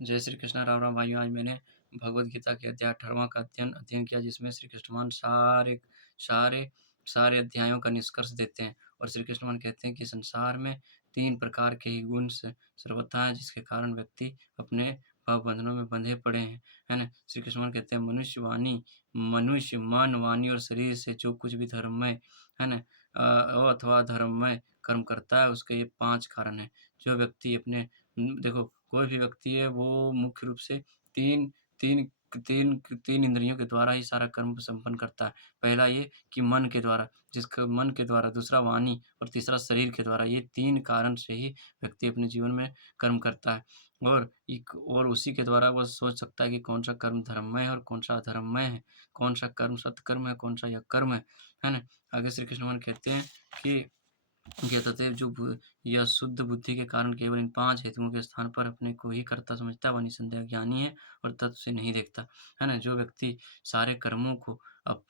जय श्री कृष्ण, राम राम भाइयों। आज मैंने भगवद गीता के अध्याय 18वां का अध्ययन अध्ययन किया, जिसमें श्री कृष्ण भगवान सारे सारे अध्यायों का निष्कर्ष देते हैं। और श्री कृष्ण भगवान कहते हैं कि संसार में 3 प्रकार के ही गुण सर्वथा हैं, जिसके कारण व्यक्ति अपने भाव बंधनों में बंधे पड़े हैं, है ना? श्री कृष्ण भगवान कहते हैं, मनुष्य मन, वाणी और शरीर से जो कुछ भी धर्ममय, है ना, अथवा धर्ममय कर्म करता है, उसके ये 5 कारण हैं। जो व्यक्ति अपने देखो, कोई भी व्यक्ति है वो मुख्य रूप से 3 3 3 इंद्रियों के द्वारा ही सारा कर्म संपन्न करता है। पहला ये कि मन के द्वारा, मन के द्वारा, दूसरा वाणी और तीसरा शरीर के द्वारा। ये 3 कारण से ही व्यक्ति अपने जीवन में कर्म करता है। और उसी के द्वारा वह सोच सकता है कि कौन-सा कर्म धर्ममय है और कौन-सा अधर्ममय है, कौन-सा कर्म सत्कर्म है, कौन-सा अकर्म है ना? आगे श्री कृष्ण भगवान कहते हैं कि यह तथैव यह शुद्ध बुद्धि के कारण केवल इन 5 हेतुओं के स्थान पर अपने को ही कर्ता समझता, वह निसंदेह ज्ञानी है और तत्व से नहीं देखता। है ना? जो व्यक्ति सारे कर्मों को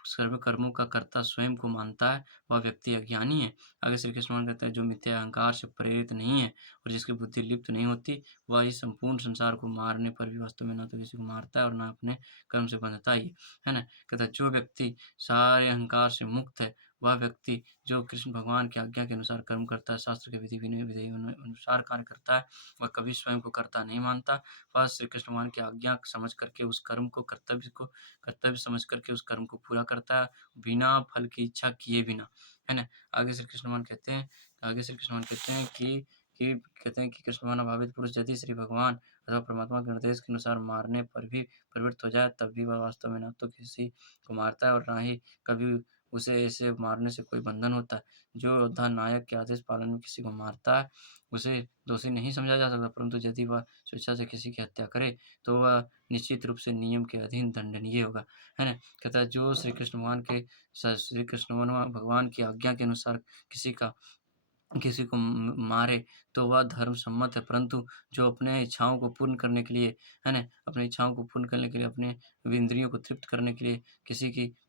सर्व कर्मों का कर्ता स्वयं को मानता है, वह व्यक्ति अज्ञानी है। आगे श्री कृष्ण भगवान कहते हैं, जो मिथ्या अहंकार से प्रेरित नहीं है और जिसकी बुद्धि लिप्त नहीं होती, वह इस संपूर्ण संसार को मारने पर भी वास्तव में न तो किसी को मारता है और न अपने कर्म से बंधता ही है ना? कहता है, जो व्यक्ति सारे अहंकार से मुक्त है, वह व्यक्ति जो कृष्ण भगवान की आज्ञा के अनुसार कर्म करता है, शास्त्र के विधि अनुसार कार्य करता है, वह कभी स्वयं को कर्ता नहीं मानता। वह श्री कृष्ण भगवान की आज्ञा समझ करके उस कर्म को कर्तव्य समझ करके उस कर्म को पूरा करता है, बिना फल की इच्छा किए बिना। है ना? आगे श्री कृष्ण भगवान कहते हैं कि कृष्ण भगवान अभावित पुरुष यदि श्री भगवान अथवा परमात्मा के निर्देश के अनुसार मारने पर भी प्रवृत्त हो जाए, तब भी वह वास्तव में न तो किसी को मारता है और न ही कभी उसे ऐसे मारने से कोई बंधन होता है। जो योद्धा नायक के आदेश पालन में किसी को मारता है, उसे दोषी नहीं समझा जा सकता, परंतु यदि वह स्वेच्छा से किसी की हत्या करे, तो वह निश्चित रूप से नियम के अधीन दंडनीय होगा। है ना? कहता है, जो श्री कृष्ण भगवान की आज्ञा के अनुसार किसी का किसी को मारे, तो वह धर्म सम्मत है, परंतु जो अपने इच्छाओं को पूर्ण करने के लिए, है ना, अपनी इच्छाओं को पूर्ण करने के लिए, अपने इंद्रियों को तृप्त करने के लिए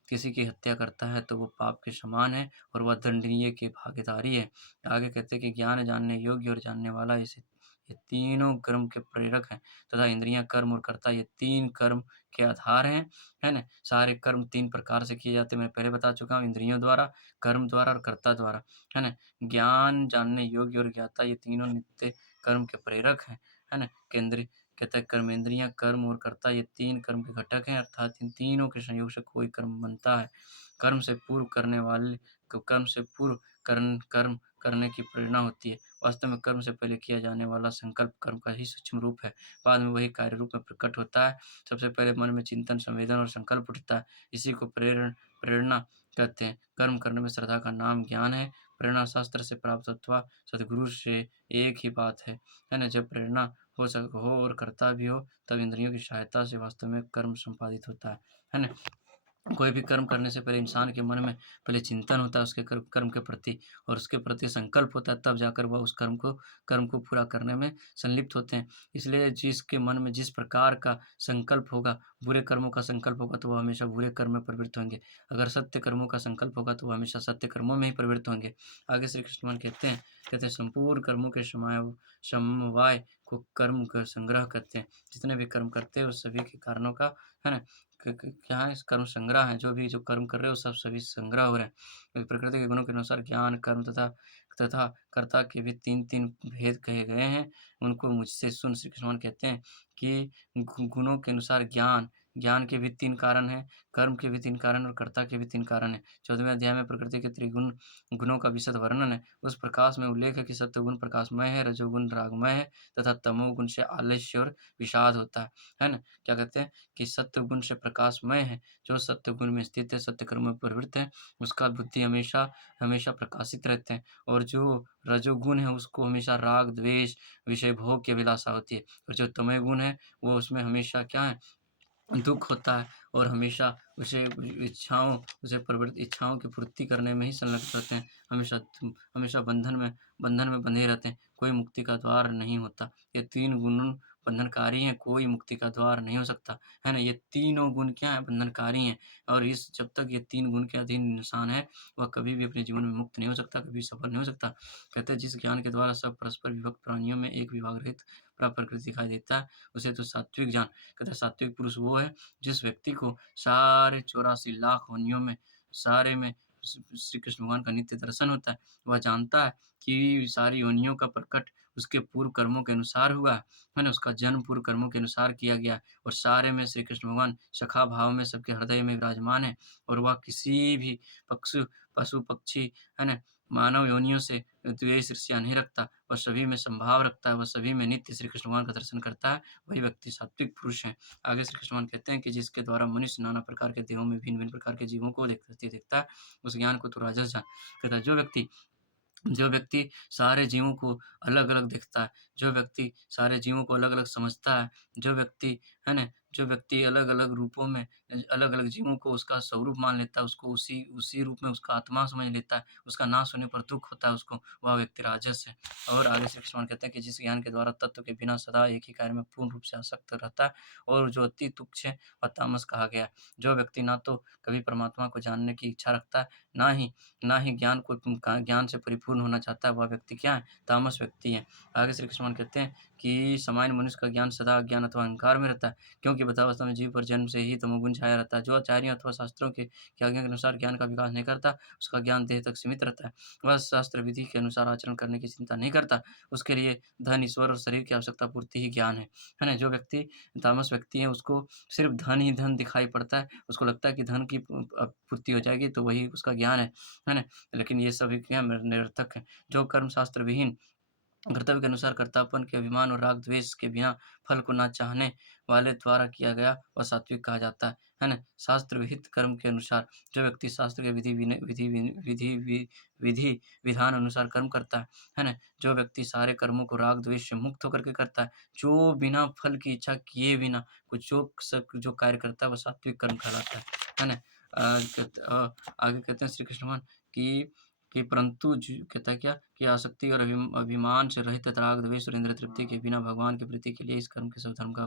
किसी की हत्या करता है, तो वो पाप के समान है और वह दंडनीय की भागीदारी है। आगे कहते हैं कि ज्ञान जानने योग्य और जानने वाला इसे ये तीनों कर्म के प्रेरक हैं, तथा इंद्रियां, कर्म और कर्ता ये 3 कर्म के आधार हैं। है ना? सारे कर्म 3 प्रकार से किए जाते हैं, मैं पहले बता चुका हूँ, इंद्रियों द्वारा, कर्म द्वारा और कर्ता द्वारा। है ना? ज्ञान, जानने योग्य और ज्ञाता, ये तीनों नित्य कर्म के प्रेरक हैं। है ना? कहता है, कर्मेंद्रियाँ, कर्म और कर्ता ये 3 कर्म के घटक हैं, अर्थात इन तीनों के संयोग से कोई कर्म बनता है। कर्म से पूर्व करने वाले को कर्म से पूर्व कर्म करने की प्रेरणा होती है। वास्तव में कर्म से पहले किया जाने वाला संकल्प कर्म का ही सूक्ष्म रूप है। बाद में वही कार्य रूप में प्रकट होता है। सबसे पहले मन में चिंतन, संवेदन और संकल्प उठता है। इसी को प्रेरणा कहते हैं। कर्म करने में श्रद्धा का नाम ज्ञान है। प्रेरणा शास्त्र से प्राप्त अथवा सद्गुरु से एक ही बात है। है ना? जब प्रेरणा हो और करता भी हो, तब इंद्रियों की सहायता से वास्तव में कर्म संपादित होता है। है ना? कोई भी कर्म करने से पहले इंसान के मन में पहले चिंतन होता है उसके कर्म के प्रति, और उसके प्रति संकल्प होता है, तब जाकर वह उस कर्म को पूरा करने में संलिप्त होते हैं। इसलिए जिसके मन में जिस प्रकार का संकल्प होगा, बुरे कर्मों का संकल्प होगा, तो वह हमेशा बुरे कर्म में प्रवृत्त होंगे। अगर सत्य कर्मों का संकल्प होगा, तो वह हमेशा सत्य कर्मों में ही प्रवृत्त होंगे। आगे श्री कृष्ण भगवान कहते हैं, संपूर्ण कर्मों के समवाय को कर्म का संग्रह कहते हैं। जितने भी कर्म करते हैं, उस सभी के कारणों का, है ना, क्या है, इस कर्म संग्रह है। जो कर्म कर रहे हो, सब सभी संग्रह हो रहे हैं। प्रकृति के गुणों के अनुसार ज्ञान, कर्म तथा कर्ता के भी 3-3 भेद कहे गए हैं। उनको मुझसे सुन। श्री कृष्ण भगवान कहते हैं कि गुणों के अनुसार ज्ञान के भी 3 कारण हैं, कर्म के भी 3 कारण और कर्ता के भी 3 कारण हैं। 14वें अध्याय में प्रकृति के त्रिगुण गुणों का विशद वर्णन है। उस प्रकाश में उल्लेख है कि सत्वगुण प्रकाशमय है, रजोगुण रागमय है तथा तमोगुण से आलस्य और विषाद होता है। है ना? क्या कहते हैं कि सत्वगुण से प्रकाशमय है। जो सत्वगुण में स्थित है, सत्य कर्म में प्रवृत्त है, उसका बुद्धि हमेशा हमेशा प्रकाशित रहते हैं। और जो रजोगुण है, उसको हमेशा राग, द्वेष, विषय भोग की अभिलाषा होती है। और जो तमोगुण गुण है, वो उसमें हमेशा क्या है, दुःख होता है और हमेशा उसे इच्छाओं की पूर्ति करने में ही संलग्न रहते हैं। हमेशा बंधन में बंधे रहते हैं। कोई मुक्ति का द्वार नहीं होता। ये 3 गुण बंधनकारी हैं, कोई मुक्ति का द्वार नहीं हो सकता। है ना? ये तीनों गुण क्या हैं? बंधनकारी हैं। और जब तक ये 3 गुण के अधीन इंसान है, वह कभी भी अपने जीवन में मुक्त नहीं हो सकता, कभी सफल नहीं हो सकता। कहते हैं, जिस ज्ञान के द्वारा सब परस्पर विभक्त प्राणियों में एक विभाग रहित प्रकृति दिखाई देता है, उसे तो सात्विक जान। कहता है सात्विक पुरुष वो है जिस व्यक्ति को सारे 84 लाख योनियों में, सारे में श्री कृष्ण भगवान का नित्य दर्शन होता है। वह जानता है कि सारी योनियों का प्रकट उसके पूर्व कर्मों के अनुसार हुआ है ना? उसका जन्म पूर्व कर्मों के अनुसार किया गया है और सारे में श्री कृष्ण भगवान सखा भाव में सबके हृदय में विराजमान है और वह किसी भी पशु-पक्षी, है ना? मानव योनियों से द्वेष, ईर्ष्या नहीं रखता। वह सभी में समभाव रखता है, वह सभी में नित्य श्री कृष्ण भगवान का दर्शन करता है, वही व्यक्ति सात्विक पुरुष है। आगे श्री कृष्ण भगवान कहते हैं कि जिसके द्वारा मनुष्य नाना प्रकार के देहों में भिन्न-भिन्न प्रकार के जीवों को देखता है, उस ज्ञान को तू राजस जान। कहता है जो व्यक्ति सारे जीवों को अलग-अलग देखता है, जो व्यक्ति सारे जीवों को अलग-अलग समझता है, जो व्यक्ति है ना? जो व्यक्ति अलग-अलग रूपों में अलग-अलग जीवों को उसका स्वरूप मान लेता है, उसको उसी उसी रूप में उसका आत्मा समझ लेता है, उसका नाश होने पर दुःख होता है उसको, वह व्यक्ति राजस है। और आगे श्री कृष्ण कहते हैं कि जिस ज्ञान के द्वारा तत्व के बिना सदा एक ही कार्य में पूर्ण रूप से आसक्त रहता है और जो अति तुच्छ है, वह तामस कहा गया है। जो व्यक्ति ना तो कभी परमात्मा को जानने की इच्छा रखता है, ना ही ज्ञान से परिपूर्ण होना चाहता है, वह व्यक्ति क्या है? तामस व्यक्ति है। आगे श्री कृष्ण भगवान कहते हैं कि सामान्य मनुष्य का ज्ञान सदा अज्ञान अथवा अहंकार में रहता है, क्योंकि वृद्धावस्था में जीव पर जन्म से ही तमोगुण छाया रहता है। जो आचार्यों अथवा शास्त्रों की आज्ञा के अनुसार ज्ञान का विकास नहीं करता, उसका ज्ञान देह तक सीमित रहता है। वह शास्त्र विधि के अनुसार आचरण करने की चिंता नहीं करता, उसके लिए धन, ईश्वर और शरीर की आवश्यकता पूर्ति ही ज्ञान है ना? जो व्यक्ति तामस व्यक्ति है, उसको सिर्फ़ धन ही धन दिखाई पड़ता है, उसको लगता है कि धन की पूर्ति हो जाएगी तो वही उसका ज्ञान है ना? लेकिन ये सभी क्या निरर्थक है। जो कर्म शास्त्र विहीन कर्तव्य के अनुसार कर्तापन के अभिमान और राग द्वेष के बिना फल को ना चाहने वाले द्वारा किया गया वह सात्विक कहा जाता है ना? शास्त्र विहित कर्म के अनुसार जो व्यक्ति शास्त्र के विधि विधान अनुसार कर्म करता है ना? जो व्यक्ति सारे कर्मों को राग द्वेष से मुक्त होकर के करता है, जो बिना फल की इच्छा किए बिना कुछ जो कार्य करता है वह सात्विक कर्म कहलाता है ना? आगे कहते हैं श्री कृष्ण भगवान कि परंतु कहता है क्या कि आसक्ति और अभिमान से रहित राग द्वेष और इंद्रिय तृप्ति के बिना भगवान की प्रीति के लिए इस कर्म के सब धर्म का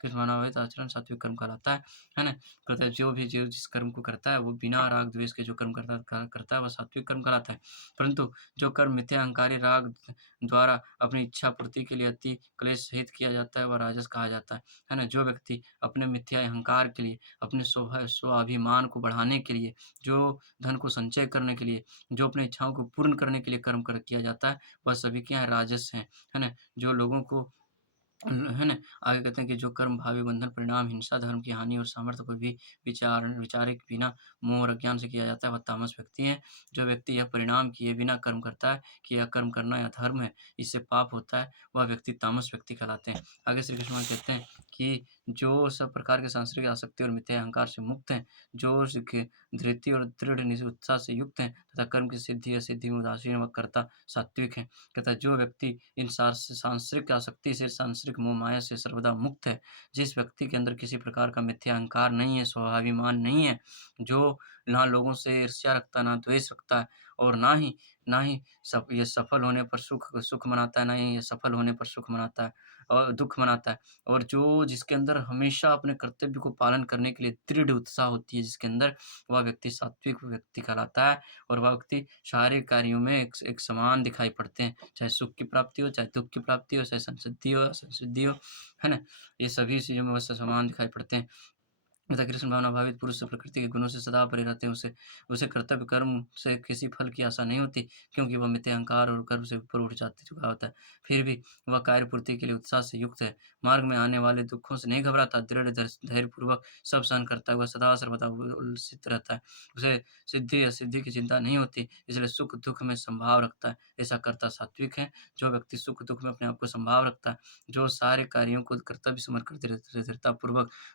कृत माना हुआ है तो आचरण सात्विक कर्म कहलाता है ना? कहता है जो जिस कर्म को करता है वो बिना राग द्वेष के जो कर्म करता है वह सात्विक कर्म कहलाता है। परंतु जो कर्म मिथ्या अहंकारी राग द्वारा अपनी इच्छा पूर्ति के लिए अति क्लेश सहित किया जाता है वह राजस कहा जाता है ना? जो व्यक्ति अपने मिथ्या अहंकार के लिए, अपने स्वाभिमान को बढ़ाने के लिए, जो धन को संचय करने के लिए, जो अपनी इच्छाओं को पूर्ण करने के लिए कर्म किया जाता है, वह सभी क्या है? राजस है ना? जो लोगों को है ना? आगे कहते हैं कि जो कर्म भावी बंधन परिणाम हिंसा, धर्म की हानि और सामर्थ्य को भी विचारे के बिना मोह और अज्ञान से किया जाता है, वह तामस व्यक्ति है। जो व्यक्ति यह परिणाम किए बिना कर्म करता है कि यह कर्म करना यह धर्म है, इससे पाप होता है, वह व्यक्ति तामस व्यक्ति कहलाते हैं। आगे श्री कृष्ण भगवान कहते हैं कि जो सब प्रकार के सांसारिक आसक्ति और मिथ्या अहंकार से मुक्त हैं, जो धृति और दृढ़ उत्साह से युक्त हैं तथा कर्म की सिद्धि असिद्धि में उदासीन व कर्ता सात्विक हैं। कहता है जो व्यक्ति इन सांसारिक आसक्ति से, सांसारिक मोह माया से सर्वदा मुक्त है, जिस व्यक्ति के अंदर किसी प्रकार का मिथ्या अहंकार नहीं है, स्वाभिमान नहीं है, जो ना लोगों से ईर्ष्या रखता, ना द्वेष रखता है और ना ही ये सफल होने पर सुख सुख मनाता है, ना ही ये सफल होने पर सुख मनाता है और दुःख मनाता है। और जो जिसके अंदर हमेशा अपने कर्तव्य को पालन करने के लिए दृढ़ उत्साह होती है जिसके अंदर, वह व्यक्ति सात्विक व्यक्ति कहलाता है और वह व्यक्ति सारे कार्यों में एक समान दिखाई पड़ते हैं। चाहे सुख की प्राप्ति हो, चाहे दुःख की प्राप्ति हो, चाहे संसिद्धि हो, असंसिद्धि हो, है ना? ये सभी चीज़ों में वह समान दिखाई पड़ते हैं। तथा कृष्ण भावना भावित पुरुष से प्रकृति के गुणों से सदा परे रहते हैं। उसे उसे कर्तव्य कर्म से किसी फल की आशा नहीं होती, क्योंकि वह मिथ्या अहंकार और गर्व से ऊपर उठ चुका होता है। फिर भी वह कार्य पूर्ति के लिए उत्साह से युक्त है। मार्ग में आने वाले दुखों से नहीं घबराता, दृढ़ धैर्यपूर्वक सब सहन करता है। वह सदा सर्वदा उल्लसित रहता है। उसे सिद्धि असिद्धि की चिंता नहीं होती, इसलिए सुख दुःख में समभाव रखता है। ऐसा कर्ता सात्विक है। जो व्यक्ति सुख दुःख में अपने आप को समभाव रखता है, जो सारे कार्यों को कर्तव्य समझ कर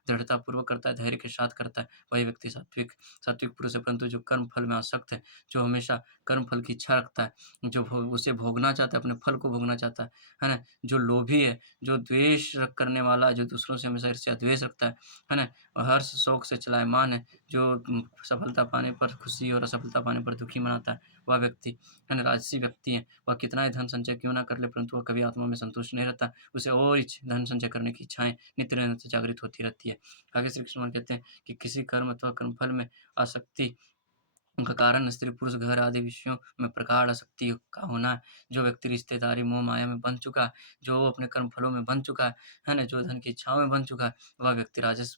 दृढ़तापूर्वक करता है, धैर्य के साथ करता है, वही व्यक्ति सात्विक सात्विक पुरुष है। परंतु जो कर्म फल में आसक्त है, जो हमेशा कर्म फल की इच्छा रखता है, जो उसे भोगना चाहता है, अपने फल को भोगना चाहता है ना? जो लोभी है, जो द्वेष करने वाला है, जो दूसरों से हमेशा ईर्ष्या द्वेष रखता है ना? और हर्ष शौक से चलायमान है, जो सफलता पाने पर खुशी और असफलता पाने पर दुखी मनाता है, वह व्यक्ति है ना? राजसी व्यक्ति है। वह कितना ही धन संचय क्यों ना कर ले, परंतु वह कभी आत्मा में संतुष्ट नहीं रहता। उसे और धन संचय करने की इच्छाएँ नित्य निरंतर जागृत होती रहती है। आगे श्री कृष्ण भगवान कहते हैं कि किसी कर्म अथवा कर्मफल में आसक्ति उनका कारण स्त्री-पुरुष, घर आदि विषयों में प्रगाढ़ आसक्ति का होना है। जो व्यक्ति रिश्तेदारी, मोह-माया में बंध चुका है, जो अपने कर्म-फलों में बंध चुका है ना? जो धन की इच्छाओं में बंध चुका है, वह व्यक्ति राजस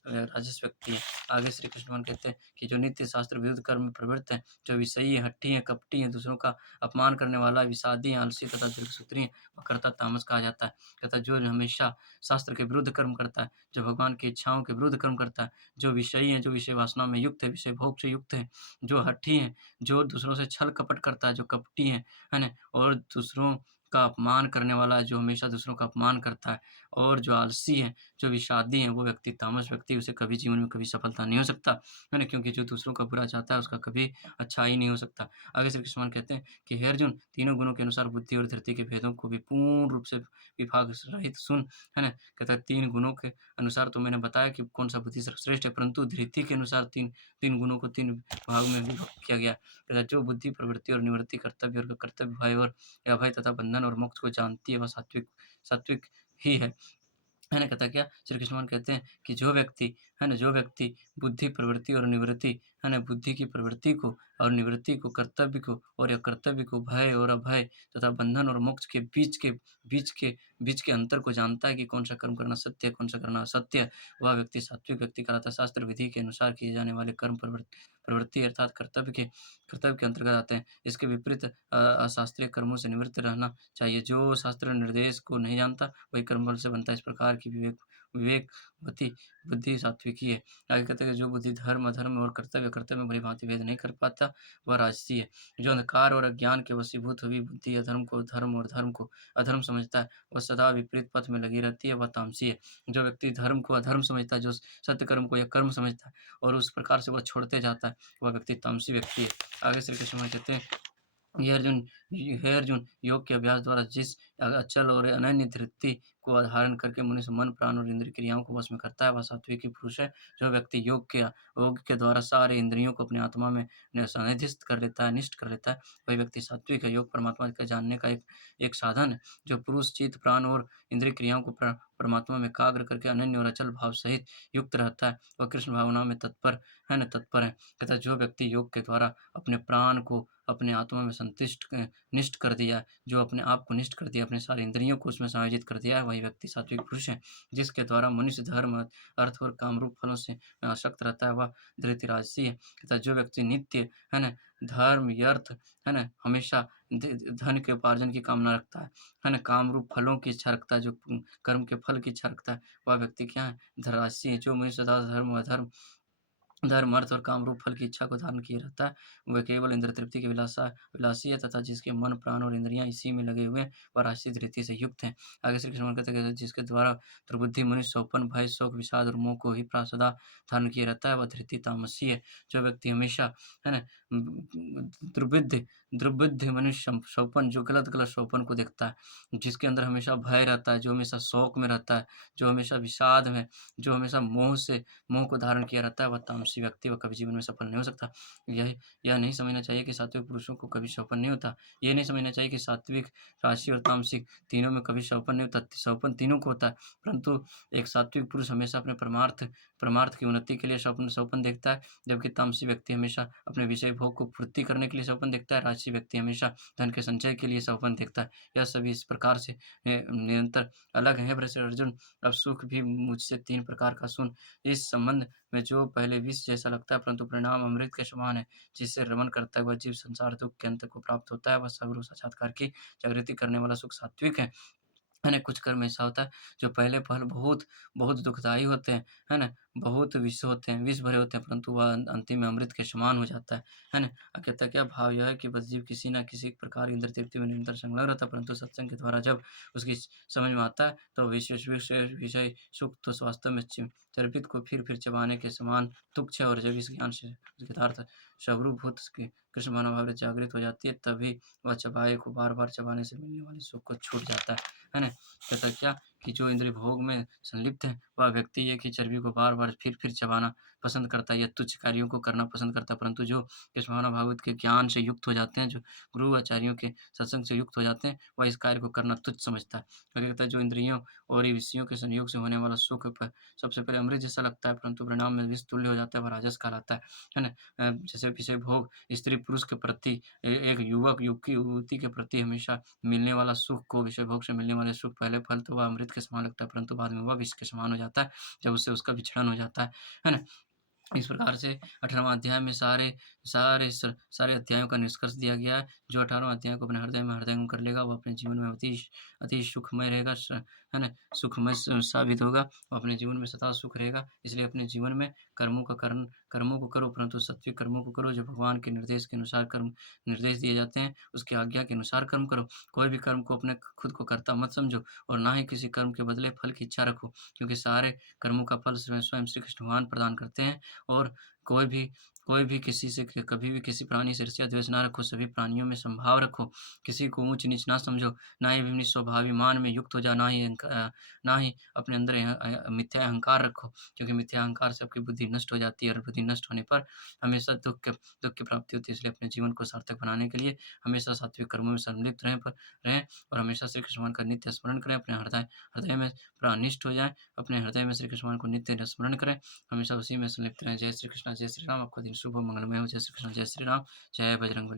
व्यक्ति है। आगे श्री कृष्ण भगवान कहते हैं कि जो नित्य शास्त्र विरुद्ध कर्म में प्रवृत्त हैं, जो विषयी हैं, हठी हैं, कपटी हैं, दूसरों का अपमान करने वाला, विषादी हैं, आलसी तथा दीर्घसूत्री हैं, वह कर्ता तामस कहा जाता है। तथा जो हमेशा शास्त्र के विरुद्ध कर्म करता है, जो भगवान की इच्छाओं के विरुद्ध कर्म करता है, जो विषयी हैं, जो विषय वासना में युक्त है, विषय भोग से युक्त है, जो हठी हैं, जो दूसरों से छल कपट करता है, जो कपटी है ना? और दूसरों का अपमान करने वाला है, जो हमेशा दूसरों का अपमान करता है और जो आलसी है, जो विषादी है, वो व्यक्ति तामस व्यक्ति उसे कभी जीवन में कभी सफलता नहीं हो सकता, है ना? क्योंकि जो दूसरों का बुरा चाहता है, उसका कभी अच्छा ही नहीं हो सकता। आगे श्री कृष्ण भगवान कहते हैं कि हे अर्जुन, तीनों गुणों के अनुसार बुद्धि और धृति के भेदों को भी पूर्ण रूप से विभाग रहित सुन, है ना? कहता है 3 गुणों के अनुसार तो मैंने बताया कि कौन-सा बुद्धि सर्वश्रेष्ठ है, परंतु धृति के अनुसार 3 गुणों को 3 भाग में विभक्त किया गया तथा जो बुद्धि प्रवृत्ति और निवृत्ति कर्तव्य और कर्तव्य भय और अभय तथा बंधन और मोक्ष को जानती है वह सात्विक सात्विक ही है ना? कहता क्या? श्री कृष्ण भगवान कहते हैं कि जो व्यक्ति है ना, जो व्यक्ति बुद्धि, प्रवृत्ति और निवृत्ति है ना, बुद्धि की प्रवृत्ति को और निवृत्ति को, कर्तव्य को और अकर्तव्य को, भय और अभय तथा बंधन और मोक्ष के बीच के बीच के अंतर को जानता है कि कौन-सा कर्म करना सत्य है, कौन-सा करना असत्य है, वह व्यक्ति सात्विक व्यक्ति कहलाता है। शास्त्र विधि के अनुसार किए जाने वाले कर्म प्रवृत्ति अर्थात कर्तव्य के अंतर्गत आते हैं। इसके विपरीत अशास्त्रीय कर्मों से निवृत्त रहना चाहिए। जो शास्त्र निर्देश को नहीं जानता, वही कर्मबल से बनता है। इस प्रकार की विवेकवती बुद्धि सात्विकी है। आगे कहते हैं कि जो बुद्धि धर्म, अधर्म और कर्तव्य में भली-भाँति भेद नहीं कर पाता, वह राजसी है। जो अंधकार और अज्ञान के वशीभूत हुई बुद्धि अधर्म को धर्म और धर्म को अधर्म समझता है, वह सदा विपरीत पथ में लगी रहती है, वह तामसी है। जो व्यक्ति धर्म को अधर्म समझता है, जो सत्य कर्म को या कर्म समझता है और उस प्रकार से वह छोड़ते जाता है, वह व्यक्ति तामसी व्यक्ति है। आगे श्री कृष्ण भगवान कहते हैं हे अर्जुन, योग के अभ्यास द्वारा जिस अचल और अनन्य धृति को धारण करके मनुष्य मन, प्राण और इंद्रिय क्रियाओं को वश में करता है, वह सात्विकी पुरुष है। जो व्यक्ति योग के द्वारा सारे इंद्रियों को अपनी आत्मा में सन्निधिस्त कर लेता है, निष्ठ कर लेता है, वही व्यक्ति सात्विक है। योग परमात्मा के जानने का एक साधन है। जो पुरुष चित्त, प्राण और इंद्रिय क्रियाओं को परमात्मा में एकाग्र करके अनन्य और अचल भाव सहित युक्त रहता है, वह कृष्ण भावना में तत्पर है। कहता है जो व्यक्ति योग के द्वारा अपने प्राण को अपने आत्मा में निष्ठ कर दिया, जो अपने आप को निष्ठ कर दिया, अपने सारे इंद्रियों को उसमें समायोजित कर दिया है, वही व्यक्ति सात्विक पुरुष है। जिसके द्वारा मनुष्य धर्म, अर्थ और कामरूप फलों से आसक्त रहता है, वह धृतराजसी है। तथा जो व्यक्ति नित्य, है ना, धर्म, अर्थ, है ना, हमेशा धन के उपार्जन की कामना रखता है ना, कामरूप फलों की इच्छा रखता है, जो कर्म के फल की इच्छा रखता है, वह व्यक्ति क्या है? धनराशि है। जो मनुष्य सदा धर्म, अर्थ और कामरूप फल की इच्छा को धारण किए रहता है, वह केवल इंद्रिय तृप्ति के विलासी है तथा जिसके मन, प्राण और इंद्रियाँ इसी में लगे हुए हैं, वह राजसी धृति से युक्त हैं। आगे श्री कृष्ण कहते हैं कि जिसके द्वारा दुर्बुद्धि मनुष्य सोपन, भय, शोक, विषाद और मोह को ही सदा धारण किए रहता है, वह धृति तामसी है। जो व्यक्ति हमेशा, है ना, दुर्बुद्धि दुर्बुद्धि मनुष्य सोपन, जो गलत-गलत सोपन को देखता है, जिसके अंदर हमेशा भय रहता है, जो हमेशा शोक में रहता है, जो हमेशा विषाद में, जो हमेशा मोह को धारण किया रहता है, वह तामसी व्यक्ति, वह कभी जीवन में सफल नहीं हो सकता। यह यह नहीं समझना चाहिए कि सात्विक पुरुषों को कभी सौपन नहीं होता। ये नहीं समझना चाहिए कि सात्विक, राजसी और तामसिक तीनों में कभी सौपन नहीं होता। सौपन तीनों को होता है, परंतु एक सात्विक पुरुष हमेशा अपने परमार्थ की उन्नति के लिए सौपन देखता है, जबकि तामसी व्यक्ति हमेशा अपने विषय भोग को पूर्ति करने के लिए सौपन देखता है, राजसी व्यक्ति हमेशा धन के संचय के लिए सौपन देखता है। यह सभी इस प्रकार से निरंतर अलग हैं। हे अर्जुन, अब सुख भी मुझसे 3 प्रकार का सुन। इस संबंध में जो पहले विष जैसा लगता है, परंतु परिणाम अमृत के समान है, जिससे रमण करता हुआ जीव संसार दुःख के अंत को प्राप्त होता है, वह सगुरु साक्षात्कार की जागृति करने वाला सुख सात्विक है ना? कुछ कर्म ऐसा होता है जो पहले पल बहुत बहुत दुखदाई होते हैं, है ना? बहुत विष भरे होते हैं, परंतु वह अंतिम में अमृत के समान हो जाता है ना? कहता है क्या भाव यह है कि बस जीव किसी न किसी प्रकार इंद्रिय तृप्ति में निरंतर संलग्न रहता है, परंतु सत्संग के द्वारा जब उसकी समझ में आता है, तो विषय सुख तो वास्तव में चर्बित को फिर चबाने के समान तुच्छ है, और जब इस ज्ञान से यथार्थ स्वरूपभूत कृष्ण भावना जागृत हो जाती है, तभी वह चबाए को बार-बार चबाने से मिलने वाले सुख को छूट जाता है ना? कहता है क्या कि जो इंद्रिय भोग में संलिप्त है, वह व्यक्ति एक ही चर्बी को बार-बार फिर-फिर चबाना पसंद करता है या तुच्छ कार्यों को करना पसंद करता है। परंतु जो कृष्ण भावना भागवत के ज्ञान से युक्त हो जाते हैं, जो गुरु आचार्यों के सत्संग से युक्त हो जाते हैं, वह इस कार्य को करना तुच्छ समझता है। आगे कहता है जो इंद्रियों और ये विषयों के संयोग से होने वाला सुख प सबसे पहले अमृत जैसा लगता है, परंतु परिणाम में विष तुल्य हो जाता है, वह राजस कहलाता है ना? जैसे विषय भोग स्त्री-पुरुष के प्रति एक युवक युवती के प्रति हमेशा मिलने वाला सुख को विषय भोग से मिलने वाले सुख पहले फल तो वह अमृत के समान लगता है, परंतु बाद में वह विष के समान हो जाता है, जब उससे उसका विछड़न हो जाता है ना? इस प्रकार से 18वाँ अध्याय में सारे अध्यायों का निष्कर्ष दिया गया है। जो 18वाँ अध्याय को अपने हृदय में हृदयंगम कर लेगा, वो अपने जीवन में अति सुखमय रहेगा है ना? सुखमय साबित होगा, वो अपने जीवन में सदा सुख रहेगा। इसलिए अपने जीवन में कर्मों को करो, परंतु सात्विक कर्मों को करो, जो भगवान के निर्देश के अनुसार कर्म निर्देश दिए जाते हैं, उसकी आज्ञा के अनुसार कर्म करो। कोई भी कर्म को अपने खुद को कर्ता मत समझो और ना ही किसी कर्म के बदले फल की इच्छा रखो, क्योंकि सारे कर्मों का फल स्वयं श्री कृष्ण भगवान प्रदान करते हैं। और कोई भी किसी से कभी भी किसी प्राणी से ईर्ष्या द्वेष ना रखो, सभी प्राणियों में समभाव रखो, किसी को ऊँच-नीच ना समझो, ना ही अपनी स्वाभिमान में युक्त हो जाओ, ना ही अपने अंदर मिथ्या अहंकार रखो, क्योंकि मिथ्या अहंकार से आपकी बुद्धि नष्ट हो जाती है और बुद्धि नष्ट होने पर हमेशा दुःख की प्राप्ति होती है। इसलिए अपने जीवन को सार्थक बनाने के लिए हमेशा सात्विक कर्मों में संलिप्त रहें और हमेशा श्री कृष्ण भगवान का नित्य स्मरण करें, अपने हृदय में प्राणनिष्ठ हो जाएँ, अपने हृदय में श्री कृष्ण भगवान को नित्य स्मरण करें। हमेशा उसी में संलिप्त रहें। जय श्री कृष्ण, जय श्री राम। आपका दिन शुभ हो, मंगलमय हो। जय श्री कृष्ण, जय श्री राम, जय बजरंगबली।